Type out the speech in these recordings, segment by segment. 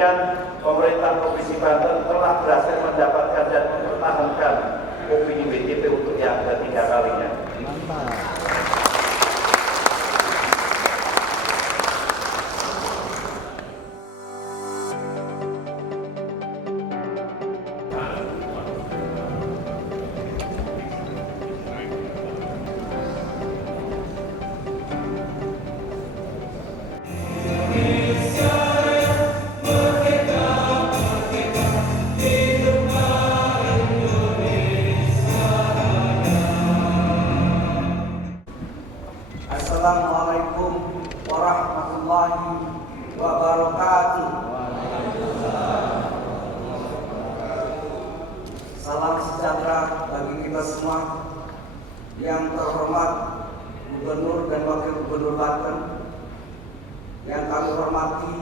demikian, pemerintah Provinsi Banten telah berhasil mendapatkan dan mempertahankan opini WTP untuk yang ketiga kalinya. Assalamualaikum warahmatullahi wabarakatuh. Salam sejahtera bagi kita semua. Yang terhormat Gubernur dan Wakil Gubernur Banten, yang kami hormati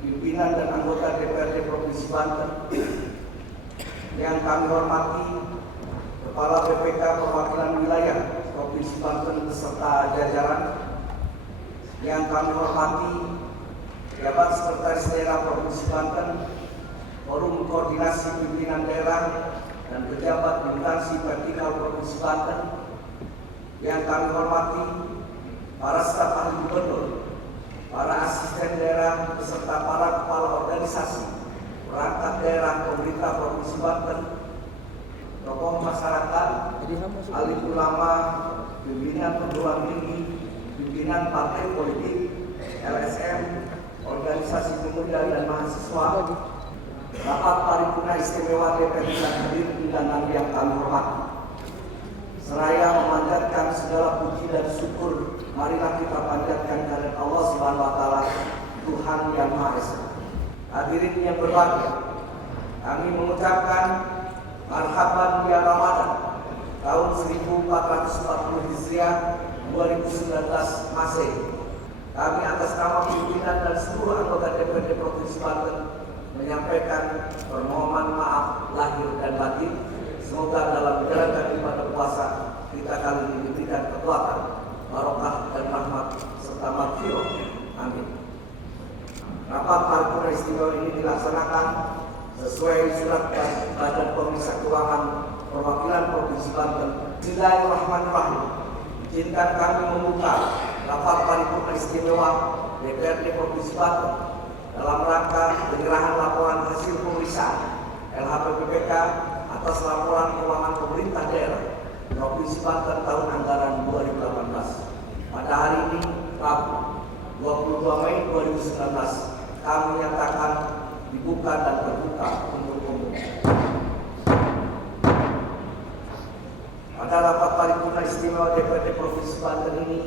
pimpinan dan anggota DPRD Provinsi Banten, yang kami hormati Kepala BPK Perwakilan Wilayah Provinsi Banten beserta jajaran, yang kami hormati Jabat Sekretaris Daerah Provinsi Banten, Forum Koordinasi Pimpinan Daerah dan pejabat instansi vertikal Provinsi Banten, yang kami hormati para staf ahli gubernur, para asisten daerah beserta para kepala organisasi perangkat daerah pemerintah Provinsi Banten, tokoh masyarakat, alim ulama, pimpinan perguruan tinggi, pimpinan partai politik, LSM, organisasi pemuda dan mahasiswa, rapat paripurna istimewa DPRD dan hadirin undangan yang kami hormati. Seraya memanjatkan segala puji dan syukur, marilah kita panjatkan kehadirat Allah Subhanahu wa taala, Tuhan yang Maha Esa. Hadirin yang berbahagia, kami mengucapkan marhaban ya Ramadan tahun 1440 Hijriah 2019 Masehi. Kami atas nama pimpinan dan seluruh anggota DPRD Provinsi Banten menyampaikan permohonan maaf lahir dan batin. Semoga dalam menjalankan ibadah puasa kita kali ini diberikan kekuatan, barokah dan rahmat serta maghfirah. Amin. Rapat paripurna istimewa ini dilaksanakan sesuai surat Badan Pemeriksa Keuangan Perwakilan Provinsi Banten. Bismillahirrahmanirrahim. Izinkan kami membuka rapat paripurna istimewa DPRD Provinsi Banten dalam rangka penyerahan laporan hasil pemeriksaan LHPPK atas laporan keuangan pemerintah daerah Provinsi Banten tahun anggaran 2018. Pada hari ini, Rabu 22 Mei 2019, kami nyatakan dibuka dan terbuka untuk umum. Pada rapat paripurna istimewa DPRD Provinsi Banten ini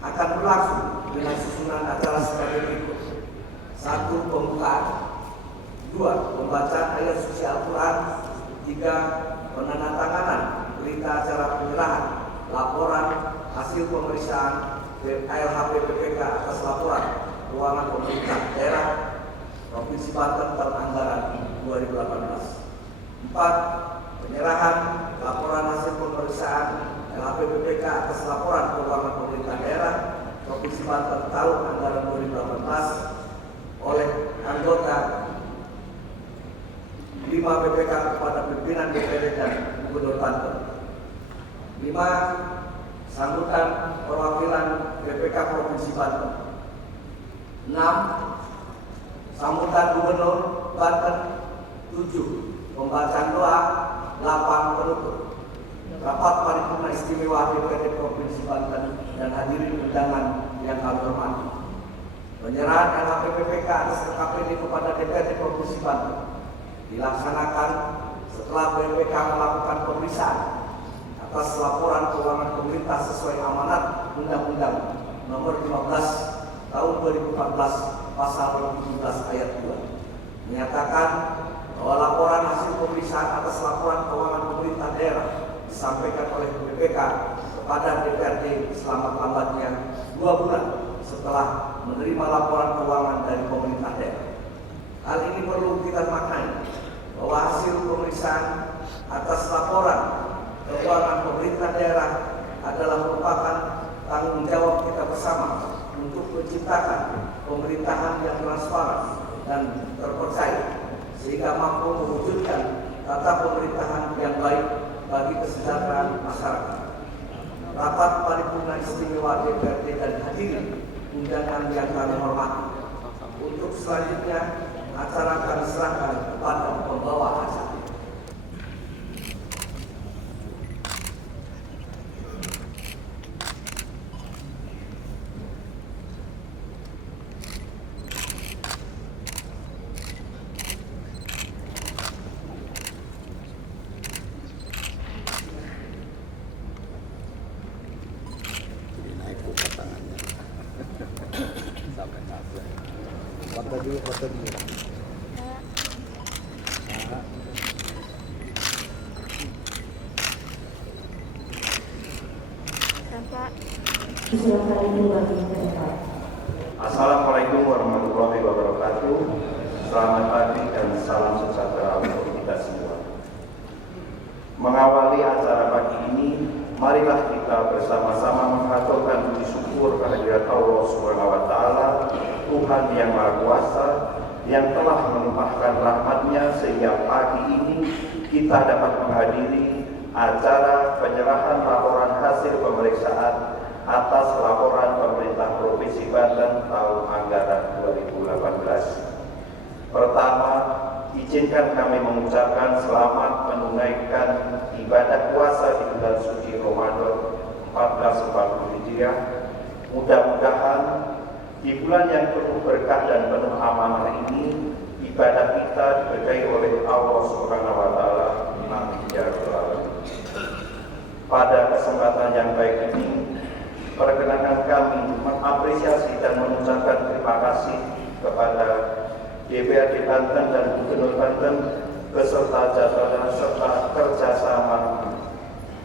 akan berlangsung dengan susunan acara sebagai berikut: 1. Pembukaan, 2. Pembacaan ayat suci Al-Quran, 3. Penandatanganan berita acara penyerahan laporan hasil pemeriksaan LHPPK atas laporan keuangan pemerintah daerah Provinsi Banten tahun anggaran 2018. 4. Penyerahan laporan hasil pemeriksaan LHPPK atas laporan keuangan pemerintah daerah Provinsi Banten tahun anggaran 2018 oleh anggota 5 BPK kepada pimpinan DPRD dan Gubernur Banten. 5. Sambutan perwakilan BPK Provinsi Banten. 6. Sambutan Gubernur Banten. 7. Pembacaan doa. 8. Penutup. Rapat paripurna istimewa DPRD Provinsi Banten dan hadirin undangan yang kami hormati. Penyerahan LHPPK atas LKPD kepada DPRD Provinsi Banten dilaksanakan setelah BPK melakukan pemeriksaan atas laporan keuangan pemerintah sesuai amanat Undang-Undang Nomor 15 Tahun 2014 Pasal 17 Ayat 2 menyatakan bahwa laporan hasil pemeriksaan atas laporan keuangan pemerintah daerah disampaikan oleh BPK kepada DPRD selambat-lambatnya 2 bulan setelah menerima laporan keuangan dari pemerintah daerah. Hal ini perlu kita maknai bahwa hasil pemeriksaan atas laporan keuangan pemerintah daerah adalah merupakan tanggung jawab kita bersama untuk menciptakan pemerintahan yang transparan, dan terpercaya sehingga mampu mewujudkan tata pemerintahan yang baik bagi kesejahteraan masyarakat. Rapat paripurna istimewa DPRD dan hadirin undangan yang kami hormati. Untuk selanjutnya acara kami serahkan kepada pembawa acara. Foto dulu. Assalamualaikum warahmatullahi wabarakatuh. Selamat pagi dan salam sejahtera untuk kita semua. Mengawali acara pagi ini, marilah kita bersama-sama mengaturkan puji syukur kehadirat Allah Subhanahu wa Ta'ala, Tuhan yang Maha Kuasa, yang telah melimpahkan rahmat-Nya sehingga pagi ini kita dapat menghadiri acara penyerahan laporan hasil pemeriksaan atas laporan pemerintah Provinsi Banten tahun anggaran 2018. Pertama, izinkan kami mengucapkan selamat menunaikan ibadah puasa di bulan suci Ramadan 1440 Hijriah. Mudah-mudahan di bulan yang penuh berkah dan penuh amanah ini, ibadah kita diberkahi oleh Allah Subhanahu wa Ta'ala. Amin ya rabbal alamin. Pada kesempatan yang baik ini, perkenankan kami mengapresiasi dan mengucapkan terima kasih kepada DPRD Banten dan Gubernur Banten beserta jajaran serta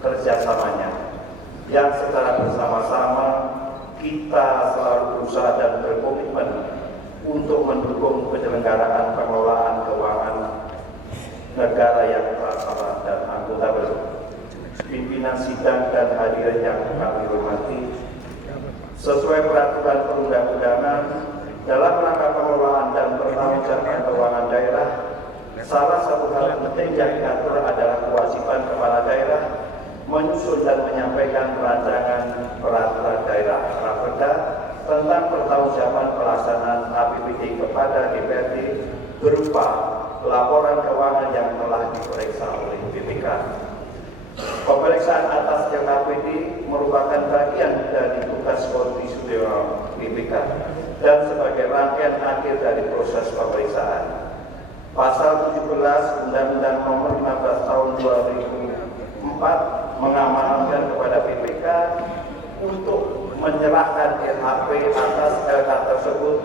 kerjasamanya yang secara bersama-sama kita selalu berusaha dan berkomitmen untuk mendukung penyelenggaraan pengelolaan keuangan negara yang transparan dan akuntabel. Pimpinan sidang dan hadirin yang kami hormati, sesuai peraturan perundang-undangan dalam rangka pengelolaan dan pertanggungjawaban keuangan daerah, salah satu hal penting yang diatur adalah kewajiban kepala daerah menyusun dan menyampaikan rancangan peraturan daerah Raperda tentang pertanggungjawaban pelaksanaan APBD kepada DPRD berupa laporan keuangan yang telah diperiksa oleh BPK. Pemeriksaan atas LKPD merupakan bagian dari tugas konstitusional BPK dan sebagai rangkaian akhir dari proses pemeriksaan. Pasal 17 Undang-Undang Nomor 15 Tahun 2004 mengamanatkan kepada BPK untuk menyerahkan LHP atas LK tersebut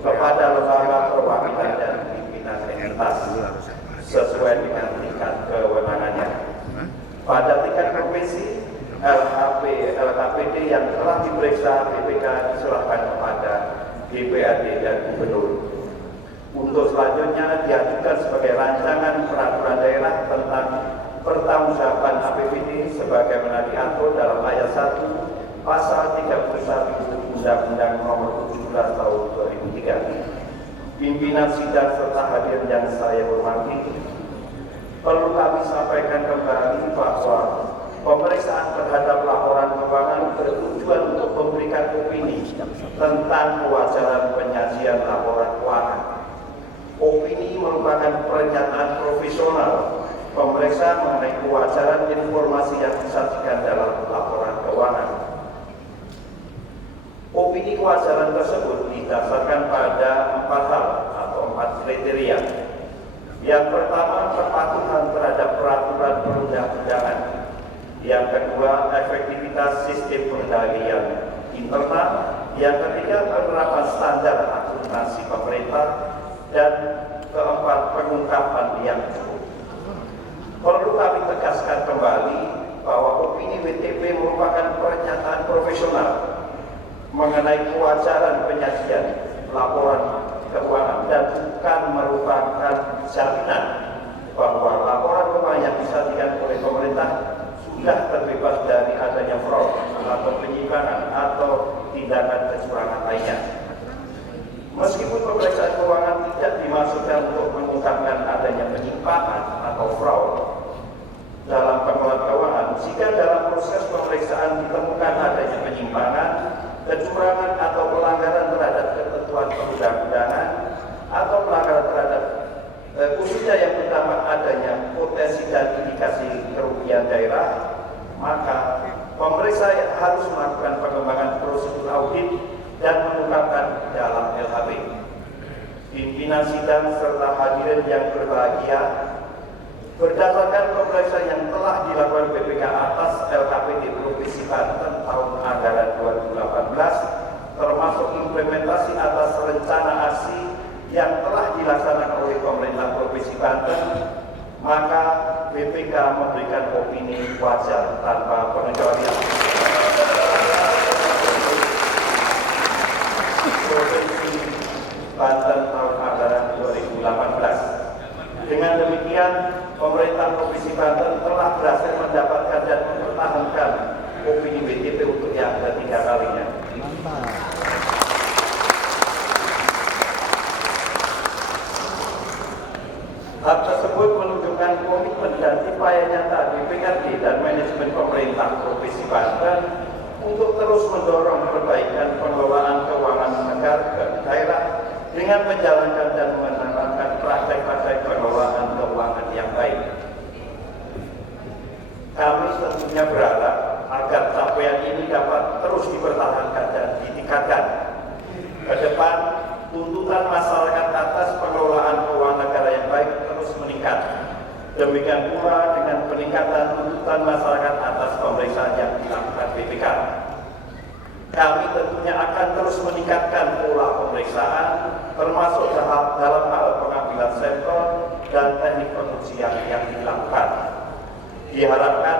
kepada lembaga perwakilan dan pimpinan entitas sesuai dengan tingkat kewenangannya. Pada tingkat provinsi, LKPD yang telah diperiksa BPK diserahkan kepada DPRD dan Gubernur. Untuk selanjutnya diajukan sebagai rancangan peraturan daerah tentang pertanggungjawaban APBD sebagaimana diatur dalam ayat 1 pasal 31 Undang-Undang Nomor 17 Tahun 2003. Pimpinan sidang serta hadirin yang saya hormati, perlu kami sampaikan kembali bahwa pemeriksaan terhadap laporan keuangan bertujuan untuk memberikan opini tentang kewajaran penyajian laporan keuangan. Opini merupakan pernyataan profesional pemeriksa mengenai kewajaran informasi yang disajikan dalam laporan keuangan. Opini kewajaran tersebut didasarkan pada 4 hal atau 4 kriteria. Yang pertama, kepatuhan terhadap peraturan perundang-undangan. Yang kedua, efektivitas sistem pengendalian internal. Yang ketiga, penerapan standar akuntansi pemerintah. Dan keempat, pengungkapan yang cukup. Perlu kami tegaskan kembali bahwa opini WTP merupakan pernyataan profesional mengenai kewajaran penyajian laporan keuangan dan bukan merupakan jaminan bahwa laporan keuangan yang disajikan oleh pemerintah sudah terbebas dari adanya fraud atau penyimpangan atau tindakan kecurangan lainnya. Meskipun pemeriksaan keuangan tidak dimaksudkan untuk mengungkapkan adanya penyimpangan atau fraud dalam pengelolaan keuangan, jika dalam proses pemeriksaan ditemukan adanya penyimpangan, kecurangan atau pelanggaran terhadap ketentuan perundang-undangan atau pelanggaran terhadap khususnya yang pertama adanya potensi dan indikasi kerugian daerah, maka pemeriksa harus melakukan pengembangan prosedur audit dan mengungkapkan dalam LHP. Pimpinan sidang serta hadirin yang berbahagia, berdasarkan pemeriksaan yang telah dilakukan BPK atas LKPD Provinsi Banten tahun anggaran 2018, termasuk implementasi atas rencana aksi yang telah dilaksanakan oleh pemerintah Provinsi Banten, maka BPK memberikan opini wajar tanpa pengecualian. Provinsi Banten tahun anggaran 2018. Dengan demikian, pemerintah Provinsi Banten telah berhasil mendapatkan dan mempertahankan opini BTP untuk yang ketiga kalinya. Hal tersebut menunjukkan komitmen dan upaya nyata BPKD dan manajemen pemerintah Provinsi Banten untuk terus mendorong perbaikan pengelolaan keuangan negara dan daerah dengan menjalankan dan menerapkan praktek-praktek pengelolaan keuangan yang baik. Kami tentunya berharap agar capaian ini dapat terus dipertahankan dan ditingkatkan. Ke depan, tuntutan masyarakat atas pengelolaan keuangan negara yang baik terus meningkat. Demikian pula dengan peningkatan tuntutan masyarakat atas pemeriksaan yang dilakukan BPK. Kami tentunya akan terus meningkatkan pola pemeriksaan, termasuk dalam hal pengambilan sampel dan teknik pengujian yang dilakukan. Diharapkan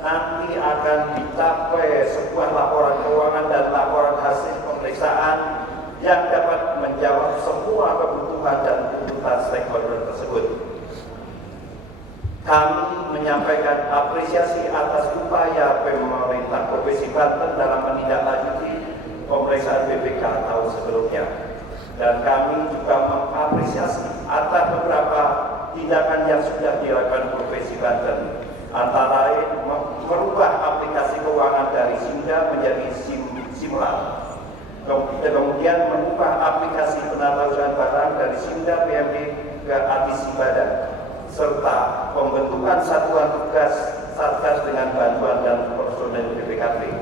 nanti akan dicapai sebuah laporan keuangan dan laporan hasil pemeriksaan yang dapat menjawab semua kebutuhan dan tuntutan stakeholder tersebut. Kami menyampaikan apresiasi atas upaya pemerintah Provinsi Banten dalam menindaklanjuti pemeriksaan BPK tahun sebelumnya. Dan kami juga mengapresiasi atas beberapa tindakan yang sudah dilakukan Provinsi Banten. Antara lain merubah aplikasi keuangan dari Simda menjadi Simula. Kemudian mengubah aplikasi penata barang dari Simda PMD ke Adisibadan, serta pembentukan satuan tugas Satgas dengan bantuan dan personel BPKP.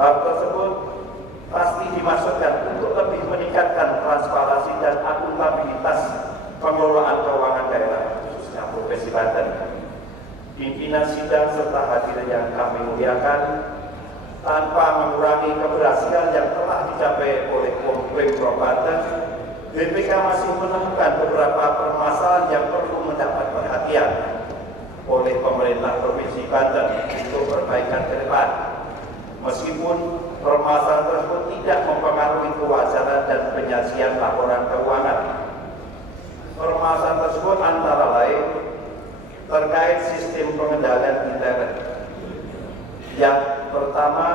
Hal tersebut pasti dimaksudkan untuk lebih meningkatkan transparansi dan akuntabilitas pengelolaan keuangan daerah, khususnya Provinsi Banten. Pimpinan sidang serta hadirin yang kami muliakan, tanpa mengurangi keberhasilan yang telah dicapai oleh Pemprov Banten, BPK masih menemukan beberapa permasalahan yang perlu mendapat perhatian oleh pemerintah Provinsi Banten untuk perbaikan ke depan. Meskipun permasalahan tersebut tidak mempengaruhi kewajaran dan penyajian laporan keuangan. Permasalahan tersebut antara lain terkait sistem pengendalian internet. Yang pertama,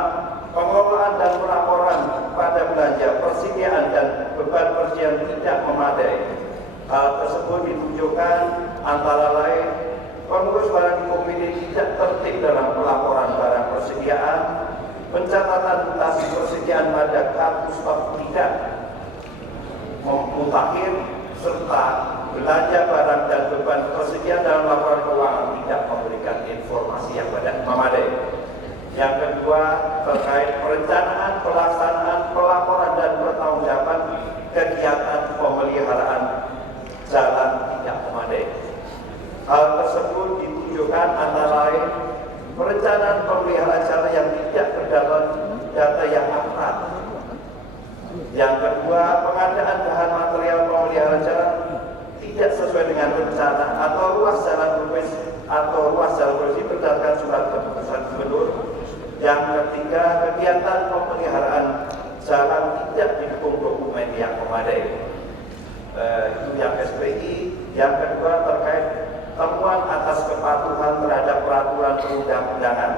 pengelolaan dan pelaporan pada belanja persediaan dan beban persediaan tidak memadai. Hal tersebut ditunjukkan antara lain pengurus barang di OPD tidak tertib dalam pelaporan barang persediaan, pencatatan mutasi persediaan pada kartu stok tidak mutakhir, serta belanja barang dan beban persediaan dalam laporan keuangan tidak memberikan informasi yang memadai. Yang kedua, terkait perencanaan, pelaksanaan, pelaporan dan pertanggungjawaban kegiatan pemeliharaan jalan tidak memadai. Hal tersebut ditunjukkan antara lain perencanaan pemeliharaan jalan yang tidak berdasarkan data yang akurat. Yang kedua, pengadaan bahan material pemeliharaan jalan tidak sesuai dengan rencana atau ruas jalan provinsi berdasarkan surat keputusan gubernur. Yang ketiga, kegiatan pemeliharaan jalan tidak didukung dokumen yang memadai. Itu yang SPI. Yang kedua, terkait temuan atas kepatuhan terhadap peraturan perundang-undangan.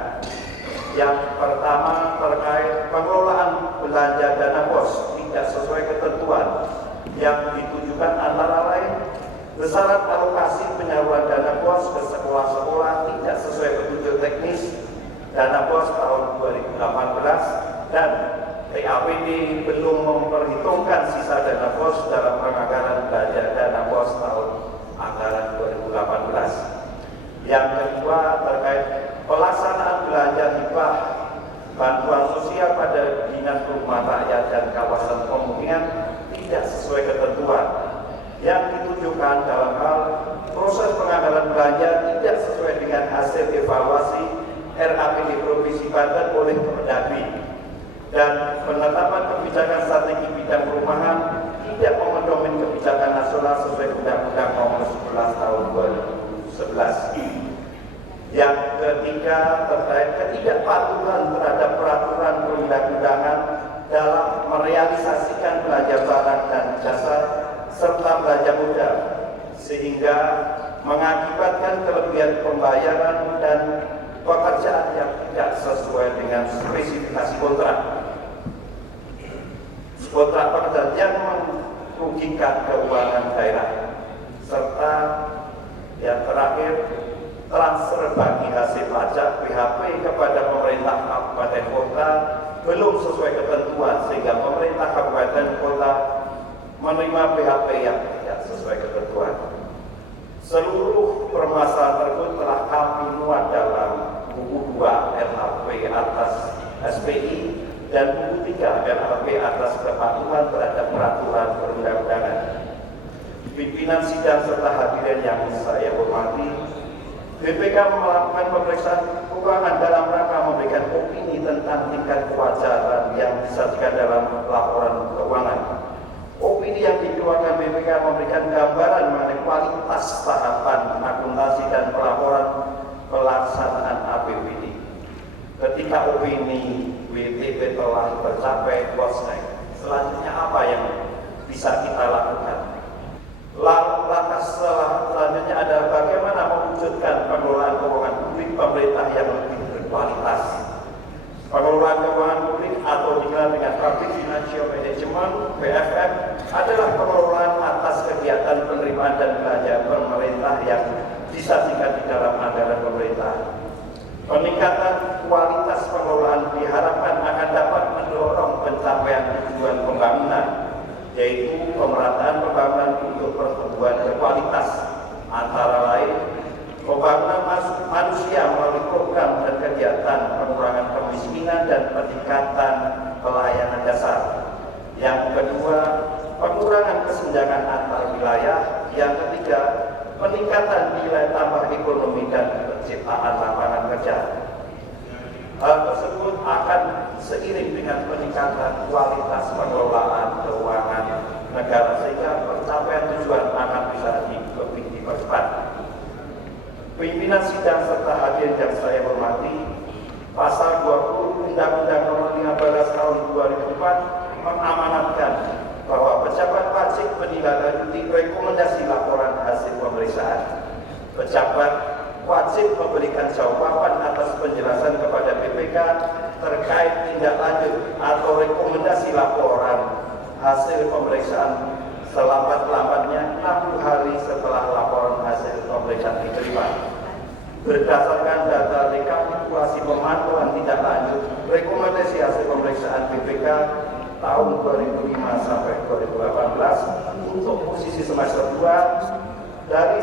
Yang pertama, terkait pengelolaan belanja dana pos tidak sesuai ketentuan yang ditujukan antara lain besaran alokasi penyaluran dana BOS ke sekolah-sekolah tidak sesuai petunjuk teknis dana BOS tahun 2018 dan TAPD belum memperhitungkan sisa dana BOS dalam penganggaran belanja dana BOS tahun anggaran 2018. Yang kedua terkait pelaksanaan belanja hibah bantuan sosial pada Dinas Perumahan Rakyat dan Kawasan Pemukiman tidak sesuai ketentuan yang ditujukan dalam hal proses penganggaran belanja tidak sesuai dengan hasil evaluasi RAPD Provinsi Banten oleh Kemendagri dan penetapan kebijakan strategi bidang perumahan tidak memedoman kebijakan nasional sesuai Undang-Undang Nomor 11 Tahun 2011. Yang ketiga terkait ketidakpatuhan terhadap peraturan perundang-undangan dalam merealisasikan belanja barang dan jasa serta belanja modal sehingga mengakibatkan kelebihan pembayaran dan pekerjaan yang tidak sesuai dengan spesifikasi kontrak. Kontrak pekerjaan yang merugikan keuangan daerah serta yang terakhir transfer bagi hasil pajak PHP kepada pemerintah kabupaten kota belum sesuai ketentuan sehingga pemerintah kabupaten kota menerima PHP yang tidak sesuai ketentuan. Seluruh permasalahan tersebut telah kami muat dalam buku 2 LHP atas SPI dan buku 3 LHP atas kepatuhan terhadap peraturan perundang-undangan. Pimpinan sidang serta hadirin yang saya hormati, BPK melakukan pemeriksaan keuangan dalam rangka memberikan opini tentang tingkat kewajaran yang disajikan dalam laporan keuangan. Opini yang dikeluarkan BPK memberikan gambaran mengenai kualitas tahapan akuntansi dan pelaporan pelaksanaan APBD. Ketika opini WTP telah tercapai bottleneck, selanjutnya apa yang bisa kita lakukan? Langkah selanjutnya adalah bagaimana mewujudkan pengelolaan keuangan publik pemerintah yang lebih berkualitas. Pengelolaan keuangan publik atau dikenal dengan Public Financial Management (PFM) adalah pengelolaan atas kegiatan penerimaan dan belanja pemerintah yang disajikan di dalam anggaran pemerintah. Peningkatan kualitas pengelolaan diharapkan akan dapat mendorong pencapaian tujuan pembangunan, yaitu pemerataan pembangunan untuk pertumbuhan berkualitas, antara lain pembangunan manusia melalui program dan kegiatan pengurangan kemiskinan dan peningkatan pelayanan dasar. Yang kedua, pengurangan kesenjangan antar wilayah. Yang ketiga, peningkatan nilai tambah ekonomi dan penciptaan lapangan kerja. Hal tersebut akan seiring dengan peningkatan kualitas pengelolaan keuangan negara sehingga pencapaian tujuan akan bisa lebih dipercepat. Pimpinan sidang serta hadirin yang saya hormati, Pasal 20 Undang-Undang Nomor 15 Tahun 2004 mengamanatkan bahwa pejabat wajib menindaklanjuti rekomendasi laporan hasil pemeriksaan. Pejabat wajib memberikan jawaban atas penjelasan kepada BPK terkait tindak lanjut atau rekomendasi laporan hasil pemeriksaan selambat-lambatnya 60 hari setelah laporan hasil pemeriksaan diterima. Berdasarkan data rekapitulasi pemantauan tindak lanjut rekomendasi hasil pemeriksaan BPK tahun 2005 sampai 2018 untuk posisi semester 2 dari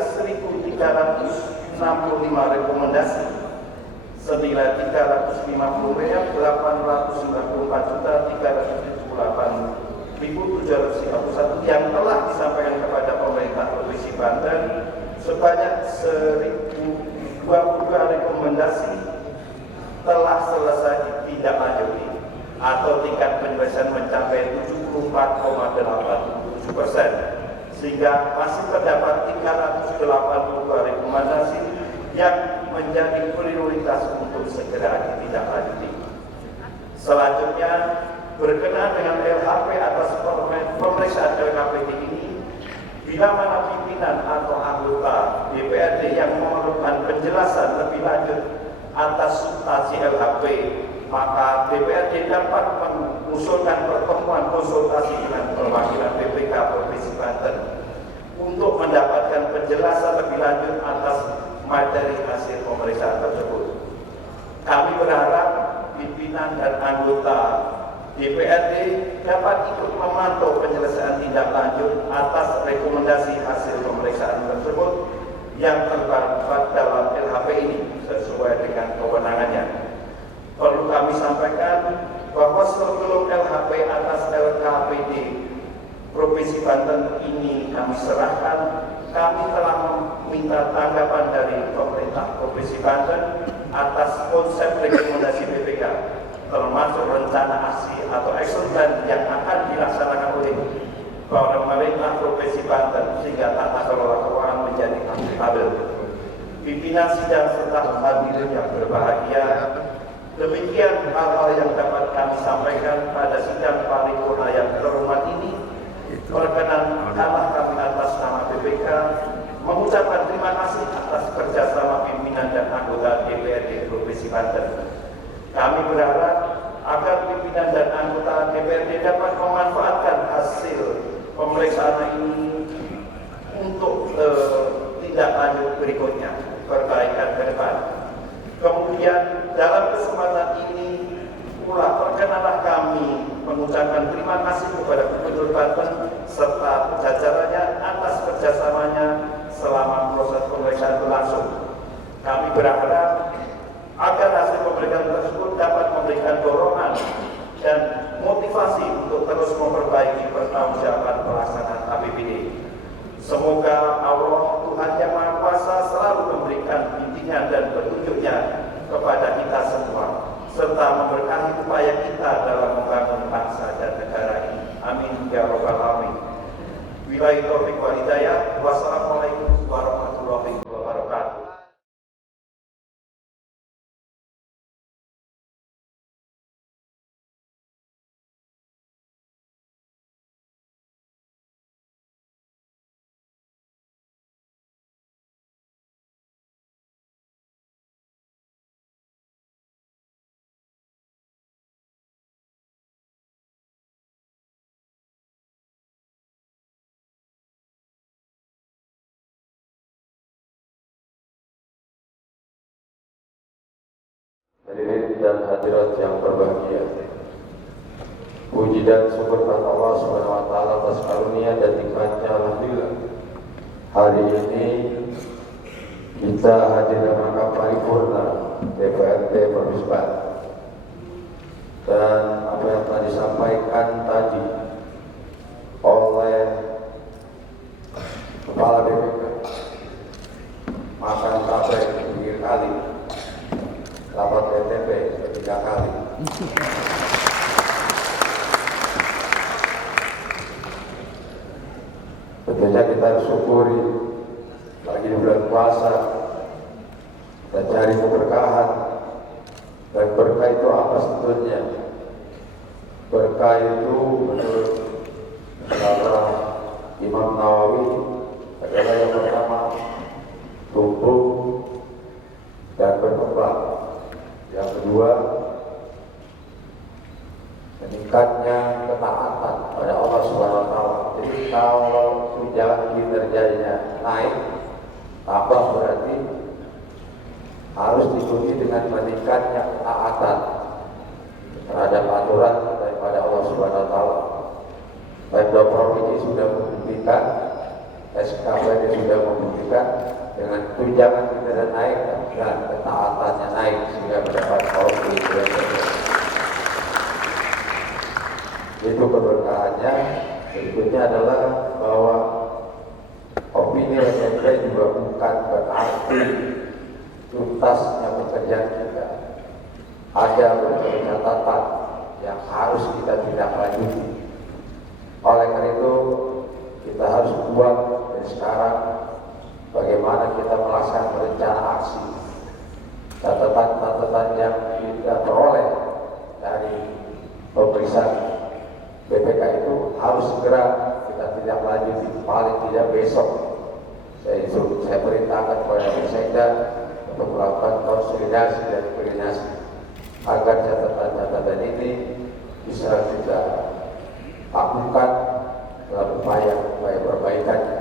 1.365 rekomendasi senilai 350 miliar 854.378.731 yang telah disampaikan kepada pemerintah Provinsi Banten. Sebanyak 1.022 rekomendasi telah selesai ditindaklanjuti atau tingkat penyelesaian mencapai 74,87%, sehingga masih terdapat 382 rekomendasi yang menjadi prioritas untuk segera ditindaklanjuti. Selanjutnya, berkenaan dengan LHP atas pemeriksaan LKPD ini, bila mana pimpinan atau anggota DPRD yang memerlukan penjelasan lebih lanjut atas substansi LHP, maka DPRD dapat mengusulkan pertemuan konsultasi dengan perwakilan BPK Provinsi untuk mendapatkan penjelasan lebih lanjut atas materi hasil pemeriksaan tersebut. Kami berharap pimpinan dan anggota DPRD dapat ikut memantau penyelesaian tindak lanjut atas rekomendasi hasil pemeriksaan tersebut yang terdapat dalam LHP ini sesuai dengan kewenangannya. Perlu kami sampaikan bahwa sebelum LHP atas LKPD Provinsi Banten ini kami serahkan, kami telah meminta tanggapan dari pemerintah Provinsi Banten atas konsep rekomendasi BPK, termasuk rencana aksi atau action plan yang akan dilaksanakan oleh pemerintah Provinsi Banten sehingga tata kelola keuangan menjadi akuntabel. Pimpinan sidang serta hadirin yang berbahagia, demikian hal-hal yang dapat kami sampaikan pada sidang paripurna yang terhormat ini. Perkenankanlah kami atas nama BPK mengucapkan terima kasih atas kerjasama pimpinan dan anggota DPRD Provinsi Banten. Kami berharap agar pimpinan dan anggota DPRD dapat memanfaatkan hasil pemeriksaan ini untuk tindak lanjut berikutnya, perbaikan ke depan. Kemudian dalam kesempatan ini pula perkenanlah kami mengucapkan terima kasih kepada Gubernur Banten serta jajarannya atas kerjasamanya selama proses pemeriksaan berlangsung. Kami berharap agar hasil pemeriksaan tersebut dapat memberikan dorongan dan motivasi untuk terus memperbaiki pertanggungjawaban pelaksanaan APBD. Semoga Allah Tuhan Yang Maha Kuasa selalu memberikan bimbingan dan petunjuknya kepada kita semua, serta memberkahi upaya kita dalam membangun bangsa dan negara ini. Amin ya rabbal alamin. Billahi taufiq wal hidayah. Wassalamualaikum warahmatullahi wabarakatuh. Hadirin dan hadirat yang berbahagia, puji dan syukur kepada Allah Subhanahu wa taala atas karunia dan nikmatnya. Alhamdulillah, hari ini kita hadir dalam rangka paripurna DPRD Provinsi Banten, dan apa yang telah disampaikan tadi oleh Kepala BPK makan tape di pinggir kali, rapat TTP 3 kali. Tentunya kita harus syukuri, lagi di bulan puasa, kita cari keberkahan. Dan berkah itu apa sebetulnya? Berkah itu menurut seorang Imam Nawawi adalah yang pertama tumbuh dan berkembang. Yang kedua, meningkatnya ketaatan pada Allah Subhanahu wa taala. Jadi kalau tunjangan kinerjanya naik, tambah berarti harus diikuti dengan meningkatnya ketaatan terhadap aturan daripada Allah Subhanahu wa taala. Pemda provinsi sudah membuktikan, SKPD sudah membuktikan dengan tunjangan kinerja naik dan ketaatannya naik sehingga mendapat korupsi. Itu keberkahannya. Berikutnya adalah bahwa opini SMK juga bukan berarti tuntasnya pekerjaan kita. Ada beberapa catatan yang harus kita tindak lanjuti. Oleh karena itu kita harus buat dari sekarang bagaimana kita melaksanakan rencana aksi. Catatan-catatan yang kita peroleh dari pemeriksaan BPK itu harus segera kita tindak lanjuti, paling tidak besok. Saya perintahkan kepada Sekda untuk melakukan konsolidasi dan koordinasi agar catatan-catatan ini bisa kita lakukan dalam upaya perbaikannya.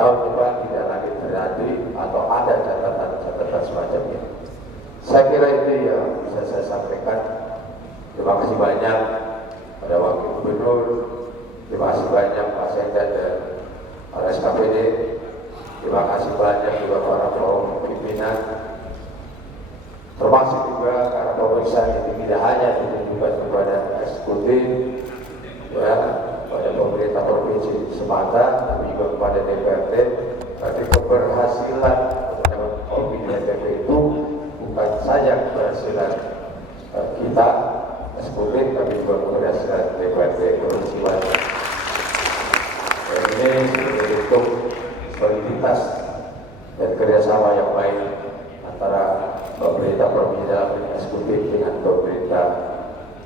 tahun depan tidak lagi terjadi atau ada catatan semacamnya. Saya kira itu yang bisa saya sampaikan. Terima kasih banyak pada Wakil Gubernur, terima kasih banyak Pak Sekda dan RSKPD, terima kasih banyak juga para pimpinan, termasuk juga karena pemeriksaan ini tidak hanya ditujukan kepada eksekutif, ya, pada pemerintah provinsi semata, tapi juga kepada DPRD. Tapi keberhasilan mendapat opini DPRD itu bukan saja keberhasilan kita eksekutif, tapi juga keberhasilan DPRD provinsi Banten. Ini bentuk soliditas dan kerjasama yang baik antara pemerintah provinsi dalam ini eksekutif dengan pemerintah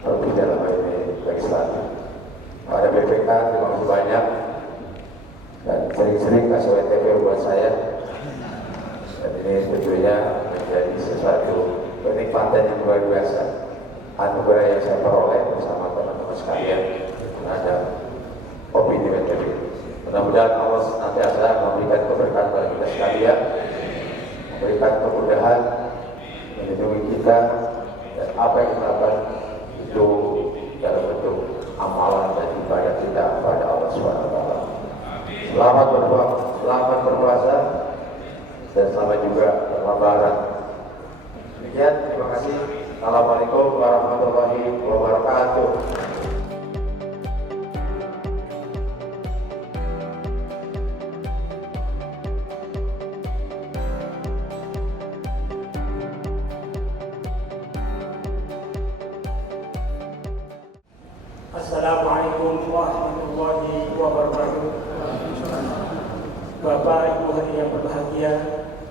provinsi dalam ini legislatif. Pada BPK terima kasih banyak dan sering-sering kasih WTP buat saya, dan ini tentunya menjadi sesuatu kenikmatan yang luar biasa, anugerah yang saya peroleh bersama teman-teman sekalian terhadap opini WTP. Mudah-mudahan Allah senantiasa memberikan keberkahan bagi kita sekalian, memberikan kemudahan, melindungi kita, dan apa yang kita lakukan itu dalam bentuk amalan dan ibadah kita kepada Allah SWT. Selamat berpuasa dan selamat juga berlebaran. Demikian, terima kasih. Assalamualaikum warahmatullahi wabarakatuh. Assalamualaikum warahmatullahi wabarakatuh. Bapak Ibu hadirin yang berbahagia,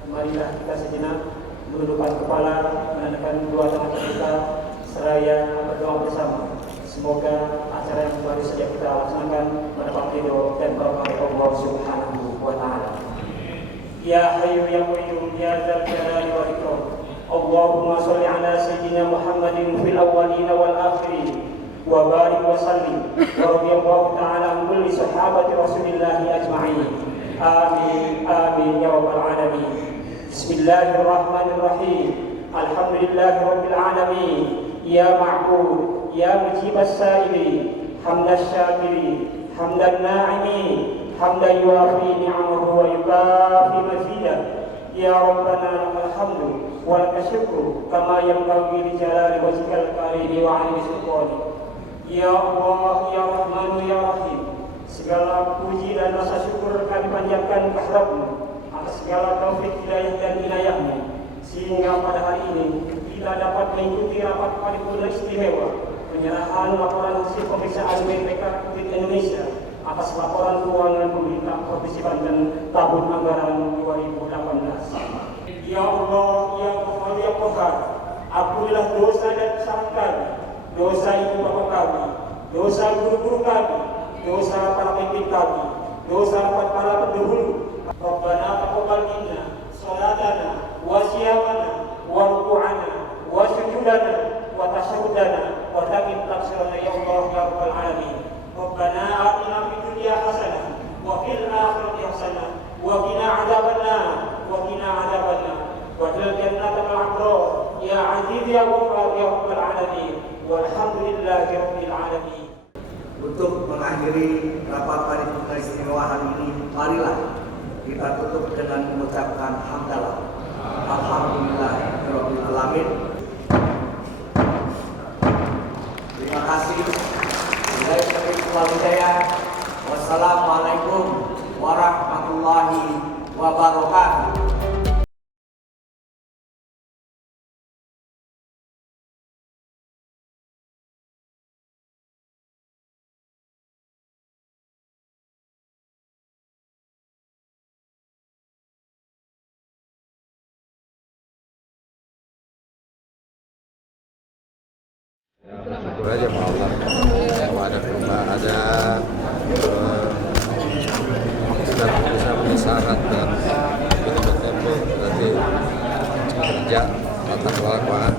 marilah kita sejenak menundukkan kepala, menandaikan dua tangan kita seraya berdoa bersama. Semoga acara yang baru saja kita laksanakan mendapat ridho dan berkah Allah Subhanahu wa taala. Ya Hayyu ya Qayyum ya Dzal Jalali wal Ikram. Allahumma shalli ala sayyidina Muhammadin fil awwalin wal akhirin. وبارك وسلم ورضي الله تعالى عن كل صحابة رسول الله أجمعين. آمين آمين يا رب العالمين. بسم الله الرحمن الرحيم. الحمد لله رب العالمين. يا معبود يا مجيب السائلين، حمد الشاكرين، حمد الناعمين، حمدا يوافي نعمه ويكافي مزيدا. يا ربنا لك الحمد ولك الشكر كما ينبغي لجلال وجهك الكريم وعلي سلطانك. Ya Allah, Ya Rahman, Ya Rahim, segala puji dan rasa syukur kami panjatkan kehadap-Mu atas segala taufik hidayah dan inayah-Mu, sehingga pada hari ini kita dapat mengikuti rapat paripurna istimewa penyerahan laporan hasil pemeriksaan BPK Republik Indonesia atas laporan keuangan pemerintah Provinsi Banten tahun anggaran 2018. Ya Allah, Ya Ghafar, Ya Qahhar, ampunilah dosa dan kesalahan kami, dosa ibu bapak kami, dosa guru-guru kami, dosa para pemimpin kami, dosa para pendahulu. Rabbana taqabbal minna salatana wa siyamana wa ruku'ana wa sujudana wa tasyahudana wa tamim taqsirana ya Allah ya Rabbal alamin. Rabbana atina fid dunya hasanah wa fil akhirati hasanah wa qina adzabannar wa qina adzabannar wa jal jannatal abrar ya aziz ya ghafar ya Rabbal alamin. Walhamdulillahi rabbil alamin. Untuk mengakhiri rapat paripurna istimewa hari ini, marilah kita tutup dengan mengucapkan hamdalah. Alhamdulillahirabbil alamin. Terima kasih. Wassalamualaikum warahmatullahi wabarakatuh. Syukur aja sama Allah. Kalau ada perubahan, ada bisa syarat dan betul-betul berarti kerja tata kelola keuangan.